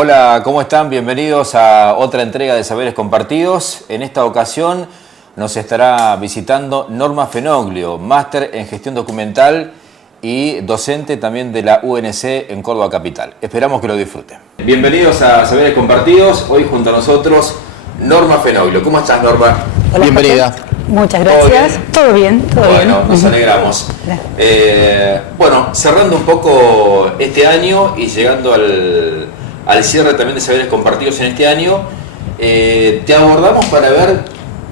Hola, ¿cómo están? Bienvenidos a otra entrega de Saberes Compartidos. En esta ocasión nos estará visitando Norma Fenoglio, máster en gestión documental y docente también de la UNC en Córdoba Capital. Esperamos que lo disfruten. Bienvenidos a Saberes Compartidos. Hoy junto a nosotros Norma Fenoglio. ¿Cómo estás, Norma? Hola, bienvenida. Muchas gracias. ¿Todo bien? ¿Todo bien? Bueno, nos alegramos. Bueno, cerrando un poco este año y llegando al cierre también de Saberes Compartidos en este año, te abordamos para ver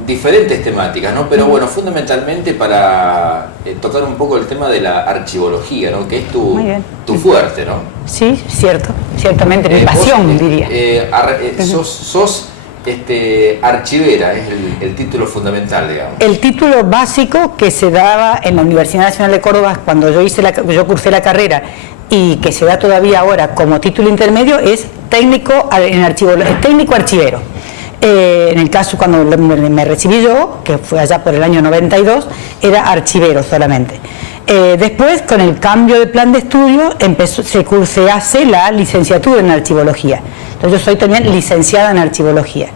diferentes temáticas, ¿no? Pero bueno, fundamentalmente para tocar un poco el tema de la archivología, ¿no? Que es tu fuerte, ¿no? Sí, cierto, ciertamente, mi pasión, vos, diría. Sos archivera, es el título fundamental, digamos. El título básico que se daba en la Universidad Nacional de Córdoba cuando yo cursé la carrera y que se da todavía ahora como título intermedio es técnico archivero. En el caso cuando me recibí yo, que fue allá por el año 92, era archivero solamente. Después, con el cambio de plan de estudio, se hace la licenciatura en archivología. Entonces yo soy también licenciada en archivología.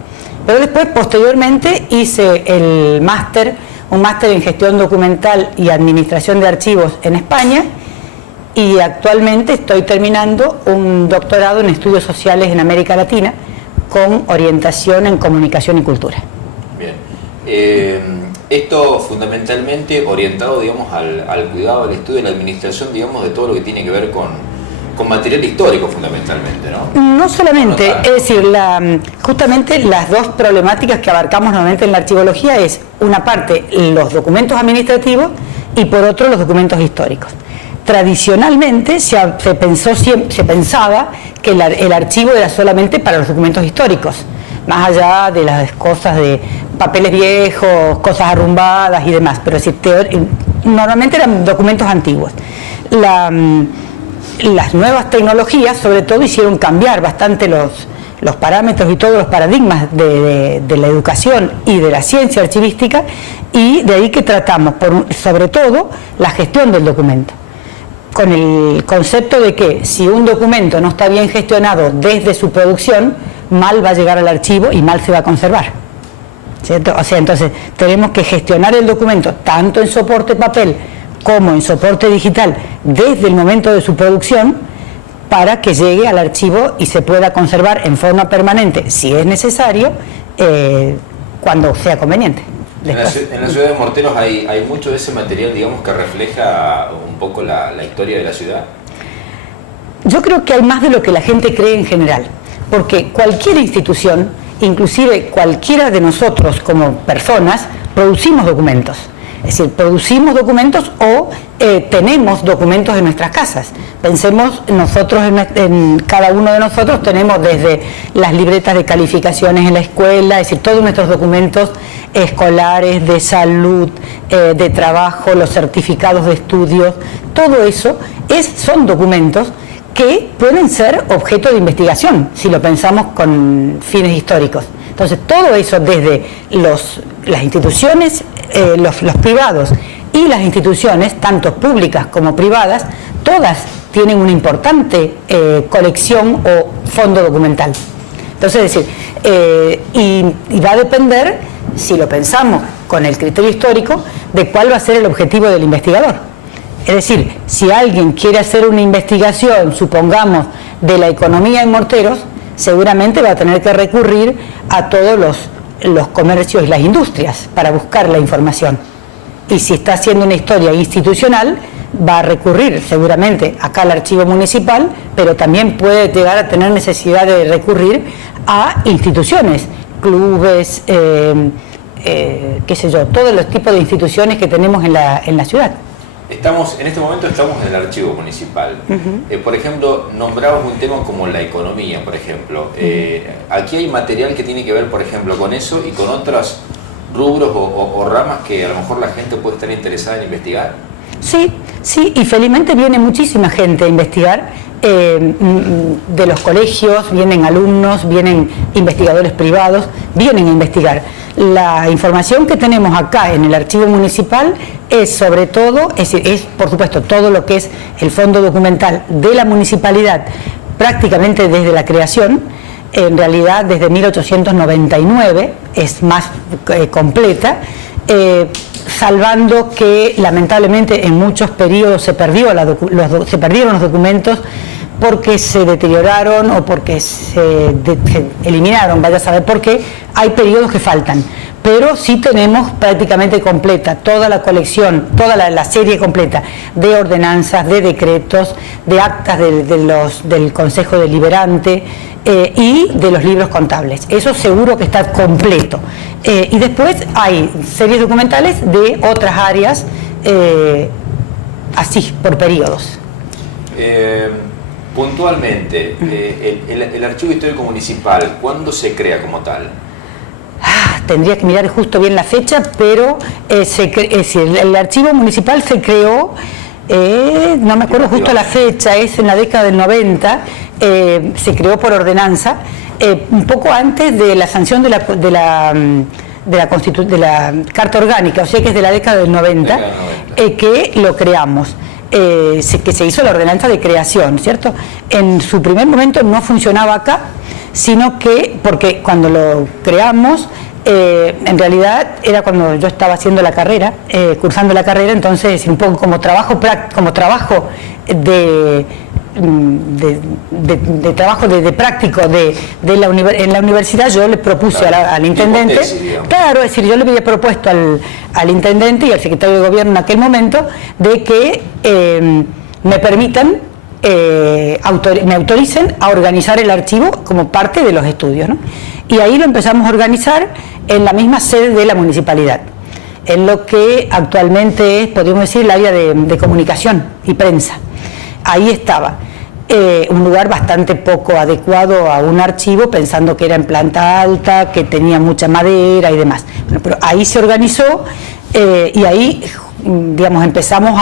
Pero después, posteriormente, hice un máster en gestión documental y administración de archivos en España, y actualmente estoy terminando un doctorado en estudios sociales en América Latina con orientación en comunicación y cultura. Bien. Esto fundamentalmente orientado, digamos, al cuidado, al estudio y la administración, digamos, de todo lo que tiene que ver con material histórico fundamentalmente, ¿no? No solamente, es decir, justamente las dos problemáticas que abarcamos normalmente en la archivología es, una parte, los documentos administrativos y por otro, los documentos históricos. Tradicionalmente se pensaba que el archivo era solamente para los documentos históricos, más allá de las cosas de papeles viejos, cosas arrumbadas y demás, pero normalmente eran documentos antiguos. Las nuevas tecnologías, sobre todo, hicieron cambiar bastante los parámetros y todos los paradigmas de la educación y de la ciencia archivística, y de ahí que tratamos, sobre todo, la gestión del documento, con el concepto de que si un documento no está bien gestionado desde su producción, mal va a llegar al archivo y mal se va a conservar, ¿cierto? O sea, entonces tenemos que gestionar el documento tanto en soporte papel como en soporte digital desde el momento de su producción para que llegue al archivo y se pueda conservar en forma permanente, si es necesario, cuando sea conveniente. En la ciudad de Morteros hay mucho de ese material, digamos, que refleja un poco la historia de la ciudad. Yo creo que hay más de lo que la gente cree en general, porque cualquier institución, inclusive cualquiera de nosotros como personas, producimos documentos. Es decir, producimos documentos o tenemos documentos en nuestras casas. Pensemos nosotros, en cada uno de nosotros tenemos desde las libretas de calificaciones en la escuela, es decir, todos nuestros documentos escolares, de salud, de trabajo, los certificados de estudios, todo eso son documentos que pueden ser objeto de investigación, si lo pensamos con fines históricos. Entonces, todo eso desde las instituciones, los privados y las instituciones, tanto públicas como privadas, todas tienen una importante colección o fondo documental. Entonces, es decir, y va a depender, si lo pensamos con el criterio histórico, de cuál va a ser el objetivo del investigador. Es decir, si alguien quiere hacer una investigación, supongamos, de la economía en Morteros, seguramente va a tener que recurrir a todos los comercios y las industrias para buscar la información. Y si está haciendo una historia institucional, va a recurrir seguramente acá al archivo municipal, pero también puede llegar a tener necesidad de recurrir a instituciones, clubes, qué sé yo, todos los tipos de instituciones que tenemos en la ciudad. En este momento estamos en el archivo municipal. Por ejemplo, nombramos un tema como la economía, por ejemplo. Aquí hay material que tiene que ver, por ejemplo, con eso y con otros rubros o ramas que a lo mejor la gente puede estar interesada en investigar. Sí, y felizmente viene muchísima gente a investigar. De los colegios, vienen alumnos, vienen investigadores privados, vienen a investigar. La información que tenemos acá en el archivo municipal es sobre todo, es por supuesto todo lo que es el fondo documental de la municipalidad, prácticamente desde la creación, en realidad desde 1899, es más completa, salvando que lamentablemente en muchos periodos se perdieron los documentos porque se deterioraron o porque se eliminaron, vaya a saber por qué. Hay periodos que faltan, pero sí tenemos prácticamente completa toda la colección, toda la serie completa de ordenanzas, de decretos, de actas del Consejo Deliberante y de los libros contables. Eso seguro que está completo. Y después hay series documentales de otras áreas, así, por periodos. Puntualmente, el Archivo Histórico Municipal, ¿cuándo se crea como tal? Tendría que mirar justo bien la fecha, pero el Archivo Municipal se creó, no me acuerdo justo la fecha, es en la década del 90, se creó por ordenanza, un poco antes de la sanción de la Carta Orgánica, o sea que es de la década del 90, que lo creamos. Que se hizo la ordenanza de creación, ¿cierto? En su primer momento no funcionaba acá, sino que, porque cuando lo creamos, en realidad era cuando yo estaba haciendo la carrera, cursando la carrera, entonces un poco como trabajo de práctico en la universidad, yo le propuse al intendente, claro, es decir, yo le había propuesto al intendente y al secretario de gobierno en aquel momento de que me permitan, me autoricen a organizar el archivo como parte de los estudios, ¿no? Y ahí lo empezamos a organizar en la misma sede de la municipalidad, en lo que actualmente es, podríamos decir, el área de comunicación y prensa. Ahí estaba, un lugar bastante poco adecuado a un archivo, pensando que era en planta alta, que tenía mucha madera y demás. Bueno, pero ahí se organizó y ahí, digamos, empezamos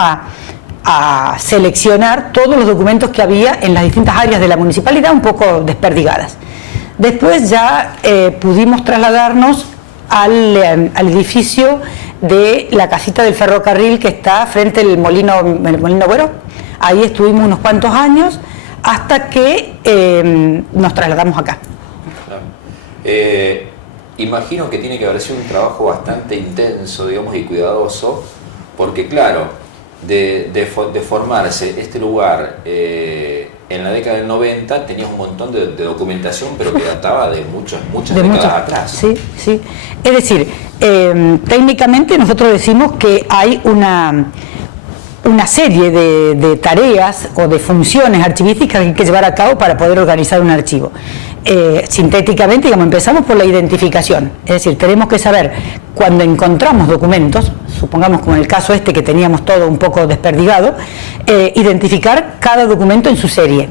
a seleccionar todos los documentos que había en las distintas áreas de la municipalidad, un poco desperdigadas. Después ya pudimos trasladarnos al edificio de la casita del ferrocarril que está frente al Molino Güero. Ahí estuvimos unos cuantos años hasta que nos trasladamos acá. Imagino que tiene que haber sido un trabajo bastante intenso, digamos, y cuidadoso, porque claro, de formarse este lugar en la década del 90 tenías un montón de documentación, pero que databa de muchas décadas atrás. Sí, sí. Es decir, técnicamente nosotros decimos que hay una serie de tareas o de funciones archivísticas que hay que llevar a cabo para poder organizar un archivo. Sintéticamente, digamos, empezamos por la identificación, es decir, tenemos que saber cuando encontramos documentos, supongamos como en el caso este que teníamos todo un poco desperdigado, identificar cada documento en su serie.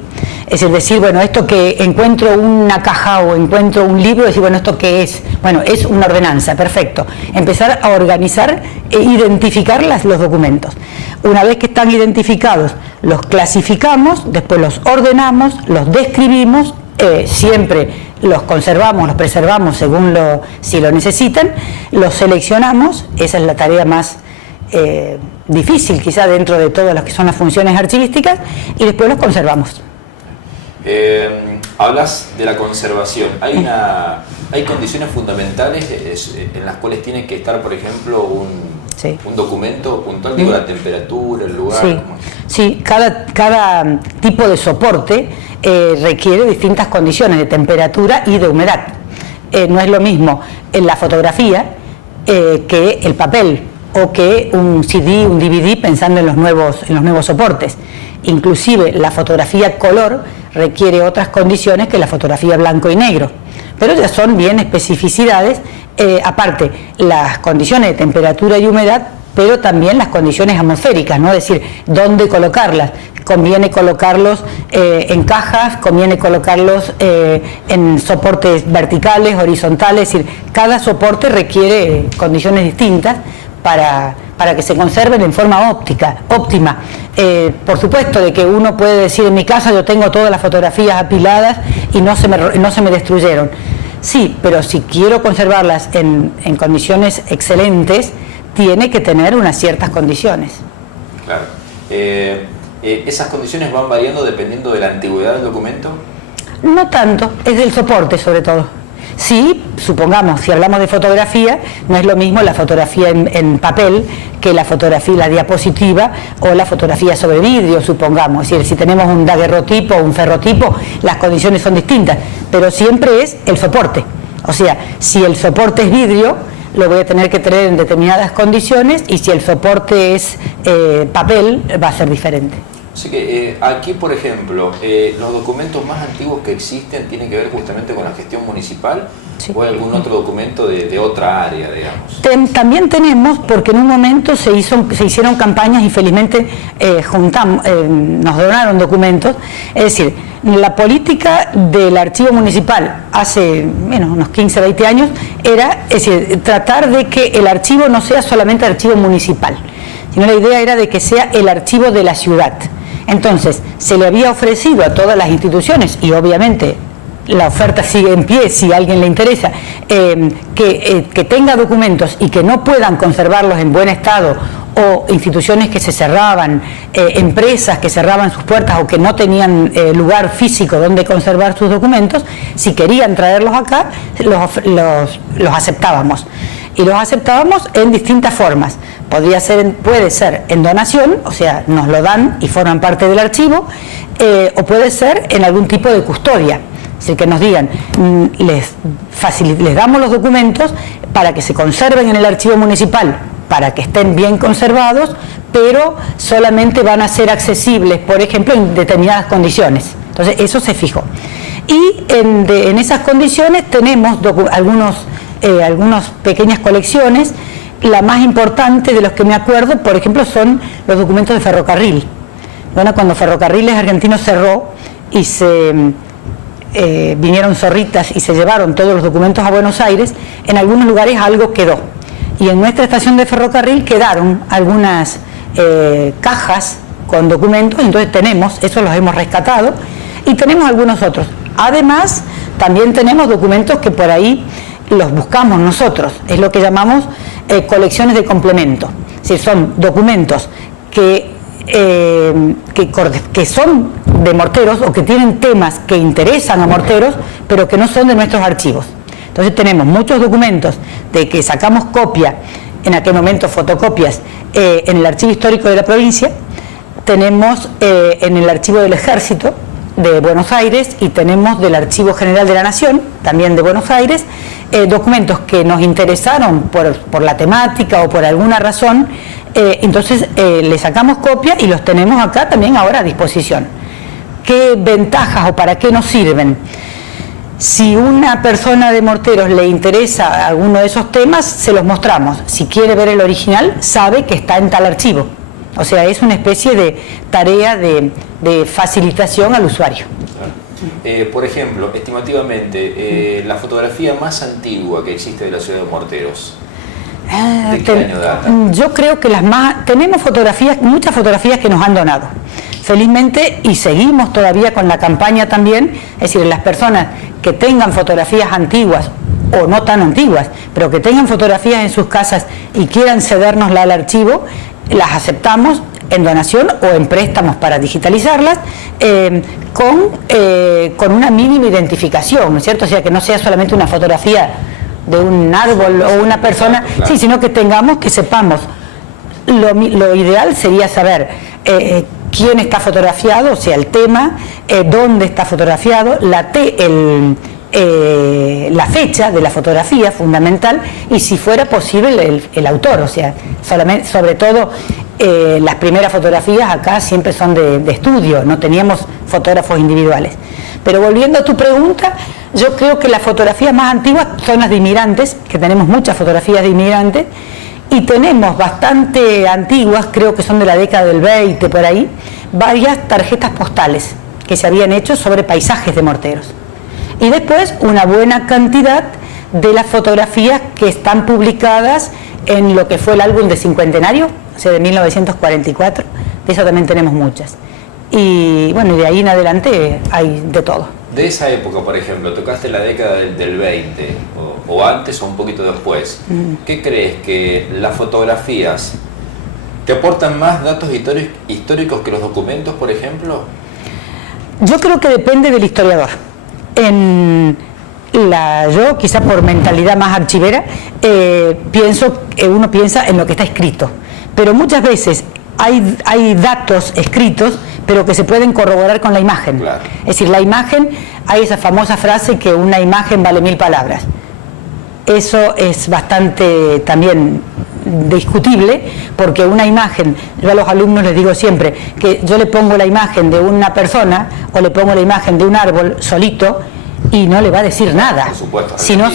Es decir, bueno, esto que encuentro una caja o encuentro un libro, decir, bueno, ¿esto qué es? Bueno, es una ordenanza, perfecto. Empezar a organizar e identificar los documentos. Una vez que están identificados, los clasificamos, después los ordenamos, los describimos, siempre los conservamos, los preservamos según si lo necesitan, los seleccionamos, esa es la tarea más difícil quizá dentro de todas las que son las funciones archivísticas, y después los conservamos. Hablas de la conservación. Hay condiciones fundamentales en las cuales tiene que estar, por ejemplo, un documento puntual, digo, la temperatura, el lugar. Sí, sí, cada tipo de soporte requiere distintas condiciones de temperatura y de humedad. No es lo mismo en la fotografía que el papel o que un CD, un DVD, pensando en los nuevos soportes. Inclusive la fotografía color requiere otras condiciones que la fotografía blanco y negro, pero ya son bien especificidades, aparte las condiciones de temperatura y humedad, pero también las condiciones atmosféricas, ¿no? Es decir, dónde colocarlas. Conviene colocarlos en cajas, conviene colocarlos en soportes verticales, horizontales, es decir, cada soporte requiere condiciones distintas para que se conserven en forma óptima. Por supuesto de que uno puede decir, en mi casa yo tengo todas las fotografías apiladas y no se me destruyeron. Sí, pero si quiero conservarlas en condiciones excelentes, tiene que tener unas ciertas condiciones. Claro. ¿Esas condiciones van variando dependiendo de la antigüedad del documento? No tanto, es del soporte sobre todo. Sí, supongamos, si hablamos de fotografía, no es lo mismo la fotografía en papel que la fotografía, la diapositiva o la fotografía sobre vidrio, supongamos. Es decir, si tenemos un daguerrotipo o un ferrotipo, las condiciones son distintas, pero siempre es el soporte. O sea, si el soporte es vidrio, lo voy a tener que tener en determinadas condiciones, y si el soporte es papel, va a ser diferente. Así que aquí, por ejemplo, los documentos más antiguos que existen tienen que ver justamente con la gestión municipal, sí, o algún otro documento de otra área, digamos. También tenemos, porque en un momento se hicieron campañas y felizmente nos donaron documentos. Es decir, la política del archivo municipal hace unos 15, 20 años era, es decir, tratar de que el archivo no sea solamente archivo municipal, sino la idea era de que sea el archivo de la ciudad. Entonces, se le había ofrecido a todas las instituciones, y obviamente la oferta sigue en pie si a alguien le interesa, que tenga documentos y que no puedan conservarlos en buen estado, o instituciones que se cerraban, empresas que cerraban sus puertas o que no tenían lugar físico donde conservar sus documentos, si querían traerlos acá, los aceptábamos. Y los aceptábamos en distintas formas. Puede ser en donación, o sea, nos lo dan y forman parte del archivo, o puede ser en algún tipo de custodia. Es decir, que nos digan, les damos los documentos para que se conserven en el archivo municipal, para que estén bien conservados, pero solamente van a ser accesibles, por ejemplo, en determinadas condiciones. Entonces, eso se fijó. Y en esas condiciones tenemos algunas pequeñas colecciones. La más importante de los que me acuerdo, por ejemplo, son los documentos de ferrocarril. Bueno, cuando Ferrocarriles Argentinos cerró y vinieron zorritas y se llevaron todos los documentos a Buenos Aires, en algunos lugares algo quedó. Y en nuestra estación de ferrocarril quedaron algunas cajas con documentos, entonces esos los hemos rescatado, y tenemos algunos otros. Además, también tenemos documentos que por ahí los buscamos nosotros, es lo que llamamos colecciones de complemento. Es decir, son documentos que son de morteros o que tienen temas que interesan a morteros, pero que no son de nuestros archivos. Entonces tenemos muchos documentos de que sacamos copia, en aquel momento fotocopias, en el archivo histórico de la provincia, tenemos en el archivo del Ejército de Buenos Aires, y tenemos del Archivo General de la Nación, también de Buenos Aires, documentos que nos interesaron por la temática o por alguna razón, entonces le sacamos copia y los tenemos acá también ahora a disposición. ¿Qué ventajas o para qué nos sirven? Si una persona de morteros le interesa alguno de esos temas, se los mostramos. Si quiere ver el original, sabe que está en tal archivo. O sea, es una especie de tarea de facilitación al usuario. Por ejemplo, estimativamente, la fotografía más antigua que existe de la ciudad de Morteros, ¿de qué año data? Yo creo que tenemos muchas fotografías que nos han donado. Felizmente, y seguimos todavía con la campaña también, es decir, las personas que tengan fotografías antiguas o no tan antiguas, pero que tengan fotografías en sus casas y quieran cedérnosla al archivo, las aceptamos en donación o en préstamos para digitalizarlas, con una mínima identificación, ¿no es cierto? O sea, que no sea solamente una fotografía de un árbol o una persona, claro, sí, sino que sepamos. Lo ideal sería saber quién está fotografiado, o sea, el tema, dónde está fotografiado, la fecha de la fotografía, fundamental, y si fuera posible el autor, o sea, sobre todo las primeras fotografías acá siempre son de estudio, no teníamos fotógrafos individuales. Pero volviendo a tu pregunta, yo creo que las fotografías más antiguas son las de inmigrantes, que tenemos muchas fotografías de inmigrantes, y tenemos bastante antiguas, creo que son de la década del 20 por ahí, varias tarjetas postales que se habían hecho sobre paisajes de morteros. Y después una buena cantidad de las fotografías que están publicadas en lo que fue el álbum de cincuentenario, o sea, de 1944, de eso también tenemos muchas. Y bueno, de ahí en adelante hay de todo. De esa época, por ejemplo, tocaste la década del 20, o antes o un poquito después. ¿Qué crees que las fotografías ¿Te aportan más datos históricos que los documentos, por ejemplo? Yo creo que depende del historiador. Yo, quizá por mentalidad más archivera, uno piensa en lo que está escrito. Pero muchas veces hay datos escritos, pero que se pueden corroborar con la imagen. Claro. Es decir, la imagen, hay esa famosa frase que una imagen vale 1000 palabras. Eso es bastante también discutible, porque una imagen, yo a los alumnos les digo siempre que yo le pongo la imagen de una persona o le pongo la imagen de un árbol solito y no le va a decir nada. Por supuesto, si no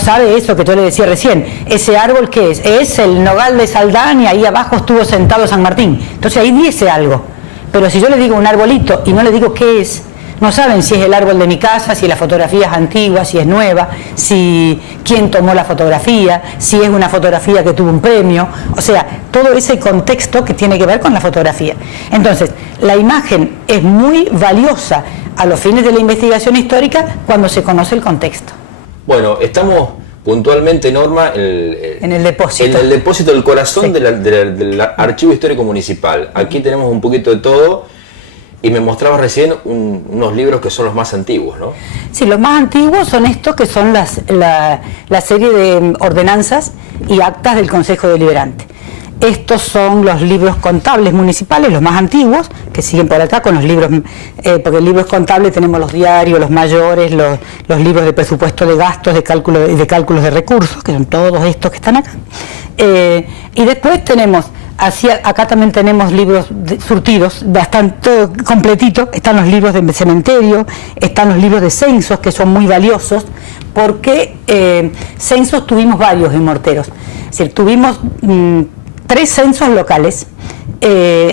sabe eso que yo le decía recién, ese árbol ¿qué es? Es el nogal de Saldán y ahí abajo estuvo sentado San Martín. Entonces ahí dice algo. Pero si yo le digo un arbolito y no le digo qué es, no saben si es el árbol de mi casa, si la fotografía es antigua, si es nueva, si quién tomó la fotografía, si es una fotografía que tuvo un premio, o sea, todo ese contexto que tiene que ver con la fotografía. Entonces, la imagen es muy valiosa a los fines de la investigación histórica cuando se conoce el contexto. Bueno, estamos puntualmente, Norma, en el depósito. En el depósito, el corazón, sí, del Archivo Histórico Municipal. Aquí tenemos un poquito de todo. Y me mostrabas recién unos libros que son los más antiguos, ¿no? Sí, los más antiguos son estos, que son la serie de ordenanzas y actas del Consejo Deliberante. Estos son los libros contables municipales, los más antiguos, que siguen por acá con los libros, porque en libros contables tenemos los diarios, los mayores, los libros de presupuesto de gastos, de cálculos de recursos, que son todos estos que están acá. Y después tenemos... acá también tenemos libros surtidos, bastante completitos. Están los libros de cementerio, están los libros de censos, que son muy valiosos, porque censos tuvimos varios en Morteros. Es decir, tuvimos 3 censos locales,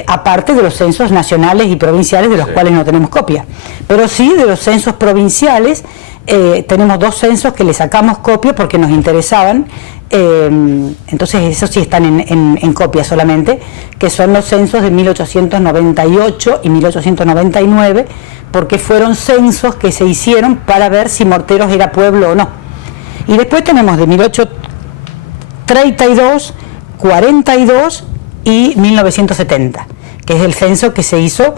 aparte de los censos nacionales y provinciales, de los cuales no tenemos copia. Pero sí, de los censos provinciales, tenemos 2 censos que le sacamos copia porque nos interesaban. Entonces esos sí están en copia solamente, que son los censos de 1898 y 1899, porque fueron censos que se hicieron para ver si Morteros era pueblo o no. Y después tenemos de 1832, 42 y 1970, que es el censo que se hizo,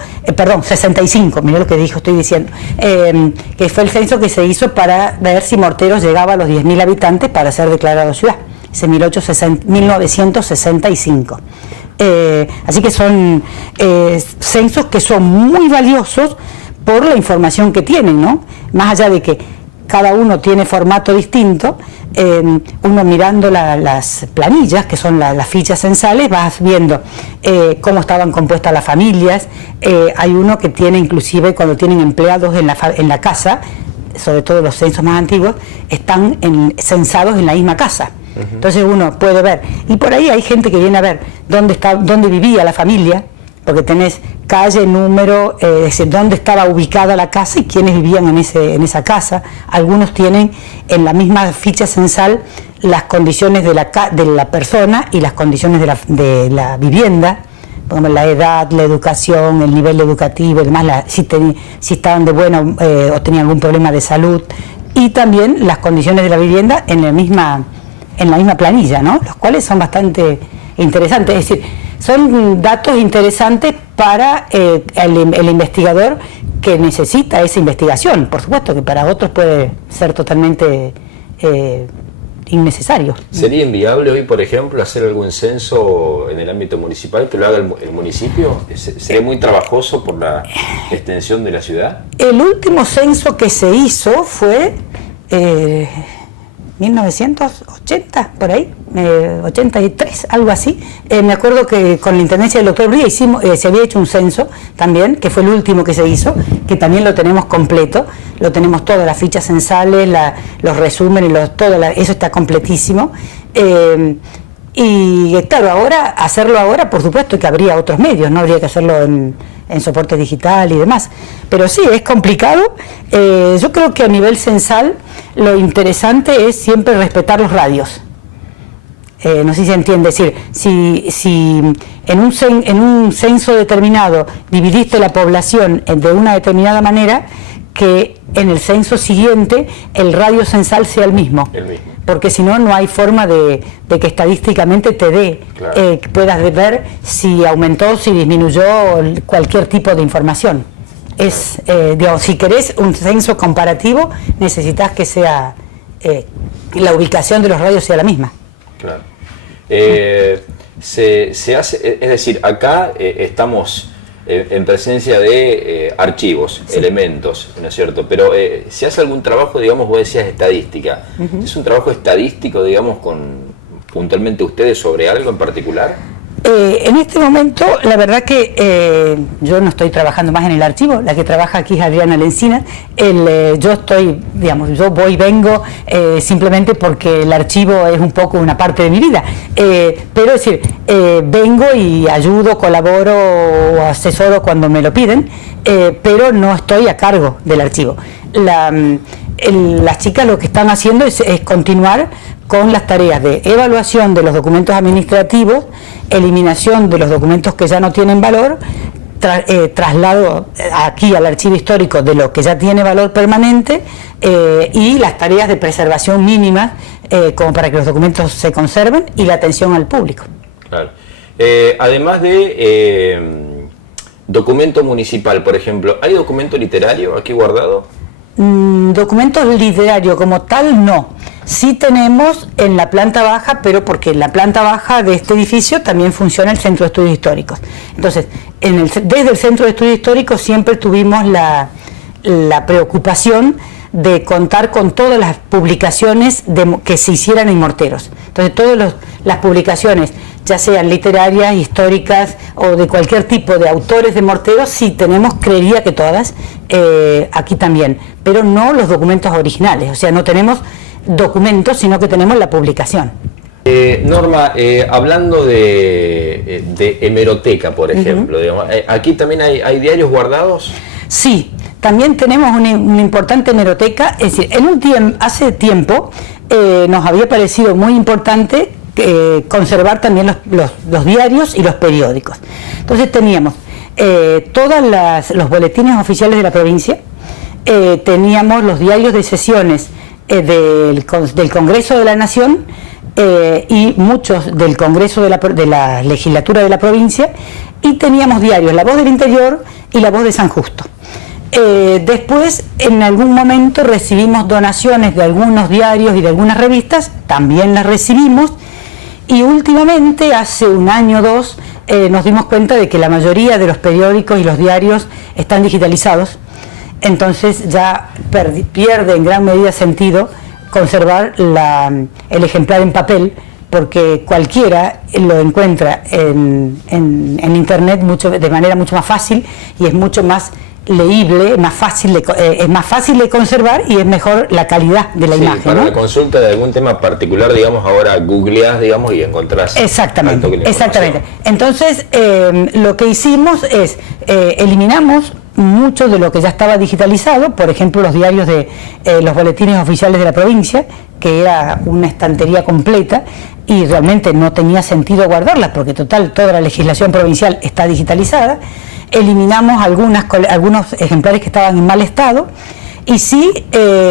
65, mira lo que estoy diciendo, que fue el censo que se hizo para ver si Morteros llegaba a los 10.000 habitantes para ser declarado ciudad, ese 1965. Así que son censos que son muy valiosos por la información que tienen, ¿no? Más allá de que cada uno tiene formato distinto, uno mirando las planillas, que son las fichas censales, vas viendo cómo estaban compuestas las familias. Hay uno que tiene, inclusive cuando tienen empleados en la casa, sobre todo los censos más antiguos, están censados en la misma casa. Entonces uno puede ver, y por ahí hay gente que viene a ver dónde vivía la familia, porque tenés calle, número, es decir, dónde estaba ubicada la casa y quiénes vivían en esa casa. Algunos tienen en la misma ficha censal las condiciones de la persona y las condiciones de la vivienda, por ejemplo, la edad, la educación, el nivel educativo, además si estaban de bueno o tenían algún problema de salud, y también las condiciones de la vivienda en la misma planilla, ¿no? Los cuales son bastante interesantes, es decir, son datos interesantes para el investigador que necesita esa investigación. Por supuesto que para otros puede ser totalmente innecesario. ¿Sería inviable hoy, por ejemplo, hacer algún censo en el ámbito municipal, que lo haga el municipio? ¿Sería muy trabajoso por la extensión de la ciudad? El último censo que se hizo fue 1980, por ahí, 83, algo así. Me acuerdo que con la intendencia del doctor Bría se había hecho un censo también, que fue el último que se hizo, que también lo tenemos completo, lo tenemos todas las fichas censales, los resúmenes, eso está completísimo. Y claro, hacerlo ahora, por supuesto que habría otros medios, no habría que hacerlo en soporte digital y demás, pero sí, es complicado. Yo creo que a nivel censal lo interesante es siempre respetar los radios. No sé si se entiende, es decir, si en un censo determinado dividiste la población de una determinada manera, que en el censo siguiente el radio censal sea el mismo. porque si no, no hay forma de que estadísticamente te dé, claro, puedas ver si aumentó, si disminuyó cualquier tipo de información. Digamos, si querés un censo comparativo, necesitas que sea la ubicación de los radios sea la misma. Claro. Se hace, es decir, acá estamos en presencia de archivos, sí, elementos, ¿no es cierto? Pero ¿se hace algún trabajo, digamos, vos decías estadística? ¿Es un trabajo estadístico, digamos, puntualmente ustedes sobre algo en particular? En este momento, la verdad que yo no estoy trabajando más en el archivo, la que trabaja aquí es Adriana Lencina. Yo estoy, digamos, yo voy y vengo simplemente porque el archivo es un poco una parte de mi vida. Pero es decir, vengo y ayudo, colaboro o asesoro cuando me lo piden, pero no estoy a cargo del archivo. Las chicas lo que están haciendo es continuar con las tareas de evaluación de los documentos administrativos, eliminación de los documentos que ya no tienen valor, traslado aquí al archivo histórico de lo que ya tiene valor permanente, y las tareas de preservación mínimas como para que los documentos se conserven, y la atención al público. Claro. Además de documento municipal, por ejemplo, ¿hay documento literario aquí guardado? Documentos literarios como tal no. Sí tenemos en la planta baja, pero porque en la planta baja de este edificio también funciona el Centro de Estudios Históricos. Entonces, desde el Centro de Estudios Históricos siempre tuvimos la preocupación de contar con todas las publicaciones que se hicieran en morteros. Entonces, todas las publicaciones, ya sean literarias, históricas o de cualquier tipo de autores de morteros, sí tenemos, creería que todas, aquí también, pero no los documentos originales, o sea, no tenemos documentos, sino que tenemos la publicación. Norma, hablando de hemeroteca, por ejemplo, digamos, ¿aquí también hay diarios guardados? Sí, también tenemos una importante hemeroteca, es decir, hace tiempo nos había parecido muy importante conservar también los diarios y los periódicos. Entonces teníamos todos los boletines oficiales de la provincia, teníamos los diarios de sesiones del Congreso de la Nación y muchos del Congreso de la Legislatura de la provincia, y teníamos diarios La Voz del Interior y La Voz de San Justo. Después, en algún momento recibimos donaciones de algunos diarios y de algunas revistas, también las recibimos, y últimamente, hace un año o dos, nos dimos cuenta de que la mayoría de los periódicos y los diarios están digitalizados. Entonces ya pierde en gran medida sentido conservar el ejemplar en papel, porque cualquiera lo encuentra en internet de manera mucho más fácil, y es mucho más leíble, es más fácil de conservar, y es mejor la calidad de la imagen. Para, ¿no?, la consulta de algún tema particular, digamos, ahora googleás, digamos, y encontrás. Exactamente. Entonces, lo que hicimos es eliminamos mucho de lo que ya estaba digitalizado, por ejemplo, los diarios de los boletines oficiales de la provincia, que era una estantería completa y realmente no tenía sentido guardarlas, porque total, toda la legislación provincial está digitalizada. Eliminamos algunos ejemplares que estaban en mal estado, y sí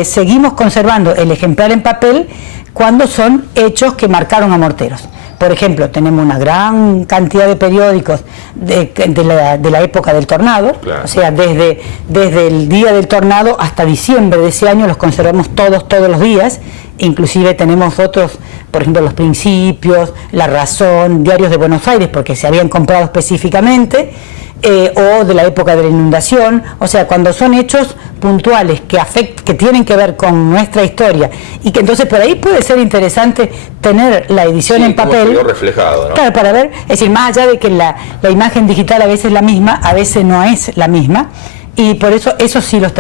seguimos conservando el ejemplar en papel cuando son hechos que marcaron a morteros. Por ejemplo, tenemos una gran cantidad de periódicos de la época del tornado, claro. O sea, desde el día del tornado hasta diciembre de ese año los conservamos todos los días. Inclusive tenemos otros, por ejemplo, Los Principios, La Razón, diarios de Buenos Aires, porque se habían comprado específicamente, o de la época de la inundación. O sea, cuando son hechos puntuales que tienen que ver con nuestra historia, y que entonces por ahí puede ser interesante tener la edición en papel, reflejado, ¿no? Claro, para ver, es decir, más allá de que la imagen digital a veces es la misma, a veces no es la misma, y por eso sí los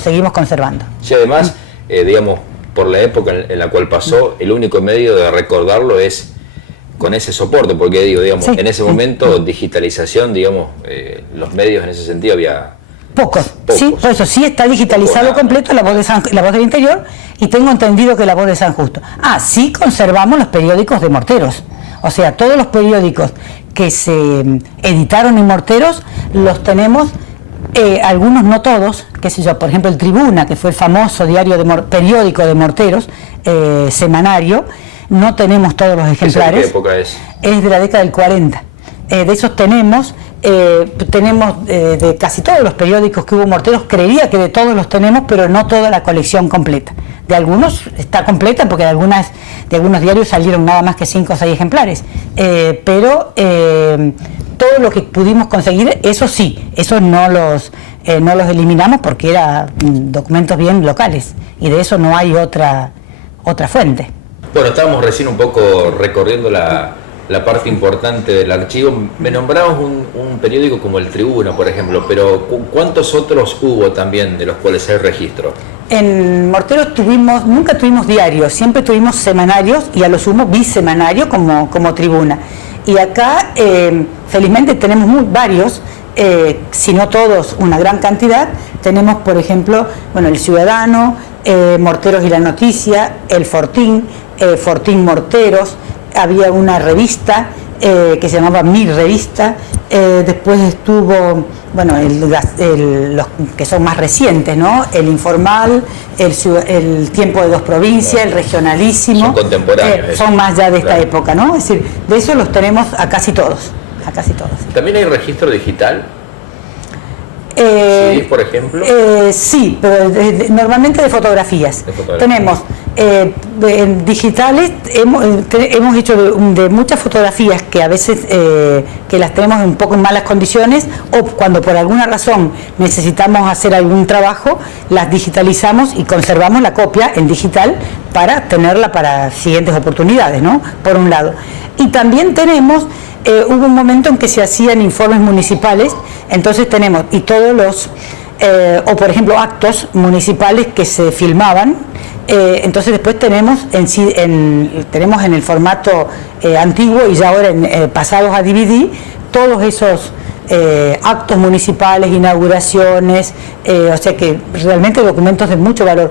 seguimos conservando. Sí, además, digamos, por la época en la cual pasó, el único medio de recordarlo es con ese soporte, porque digamos, en ese momento digitalización, digamos, los medios en ese sentido había pocos. Sí, por eso sí está digitalizado completo la voz del Interior, y tengo entendido que La Voz de San Justo. Sí conservamos los periódicos de morteros, o sea, todos los periódicos que se editaron en morteros los tenemos Algunos, no todos, qué sé yo, por ejemplo el Tribuna, que fue el famoso periódico de morteros, semanario, no tenemos todos los ejemplares. ¿De qué época es? Es de la década del 40. De esos tenemos de casi todos los periódicos que hubo morteros, creería que de todos los tenemos, pero no toda la colección completa. De algunos está completa porque de algunos diarios salieron nada más que 5 o 6 ejemplares, pero todo lo que pudimos conseguir, eso sí, eso no los eliminamos porque eran documentos bien locales y de eso no hay otra fuente. Bueno, estábamos recién un poco recorriendo la parte importante del archivo. Me nombramos un periódico como el Tribuna, por ejemplo, pero ¿cuántos otros hubo también de los cuales hay registro? En Morteros nunca tuvimos diarios, siempre tuvimos semanarios y a lo sumo bisemanarios como Tribuna. Y acá, felizmente, tenemos varios, si no todos, una gran cantidad. Tenemos, por ejemplo, El Ciudadano, Morteros y la Noticia, El Fortín, Fortín Morteros. Había una revista que se llamaba Mi Revista, después estuvo, los que son más recientes, ¿no? El Informal, el Tiempo de Dos Provincias, el Regionalísimo. Son contemporáneos. Son más ya de esta época, ¿no? Es decir, de eso los tenemos a casi todos. ¿También hay registro digital? ¿Sí, por ejemplo? Sí, pero normalmente de fotografías. Tenemos digitales, hemos hecho de muchas fotografías que a veces que las tenemos un poco en malas condiciones, o cuando por alguna razón necesitamos hacer algún trabajo, las digitalizamos y conservamos la copia en digital para tenerla para siguientes oportunidades, ¿no? Por un lado. Y también tenemos... hubo un momento en que se hacían informes municipales, entonces tenemos, y todos los, o por ejemplo actos municipales que se filmaban, entonces después tenemos tenemos en el formato antiguo y ya ahora pasados a DVD, todos esos actos municipales, inauguraciones, o sea que realmente documentos de mucho valor.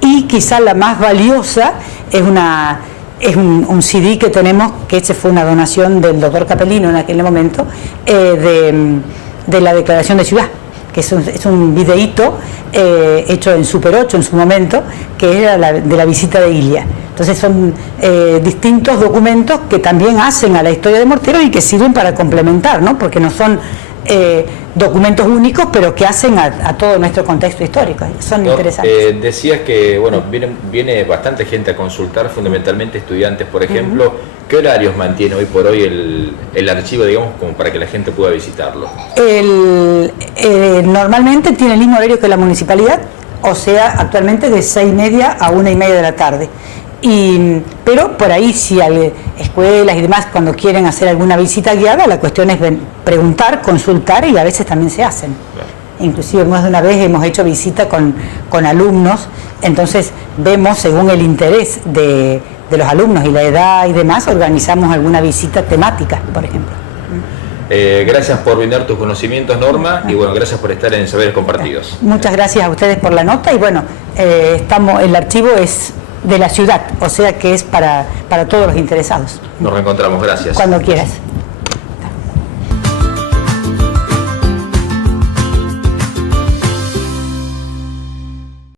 Y quizá la más valiosa es un CD que tenemos, que ese fue una donación del doctor Capellino en aquel momento, de la Declaración de Ciudad, que es un videíto hecho en Super 8 en su momento, que era de la visita de Ilia. Entonces son distintos documentos que también hacen a la historia de Morteros y que sirven para complementar, ¿no? Porque no son documentos únicos, pero que hacen a todo nuestro contexto histórico. Son interesantes. Decías que viene bastante gente a consultar, fundamentalmente estudiantes, por ejemplo. ¿Qué horarios mantiene hoy por hoy el archivo, digamos, como para que la gente pueda visitarlo? Normalmente tiene el mismo horario que la municipalidad, o sea, actualmente de 6:30 a 1:30 de la tarde. Pero por ahí, si hay escuelas y demás, cuando quieren hacer alguna visita guiada, la cuestión es preguntar, consultar, y a veces también se hacen. Claro. Inclusive más de una vez hemos hecho visita con alumnos, entonces vemos según el interés de los alumnos y la edad y demás, organizamos alguna visita temática, por ejemplo. Gracias por brindar tus conocimientos, Norma, y gracias por estar en Saberes Compartidos. Muchas gracias a ustedes por la nota, y el archivo es de la ciudad, o sea que es para todos los interesados. Nos reencontramos, gracias. Cuando quieras.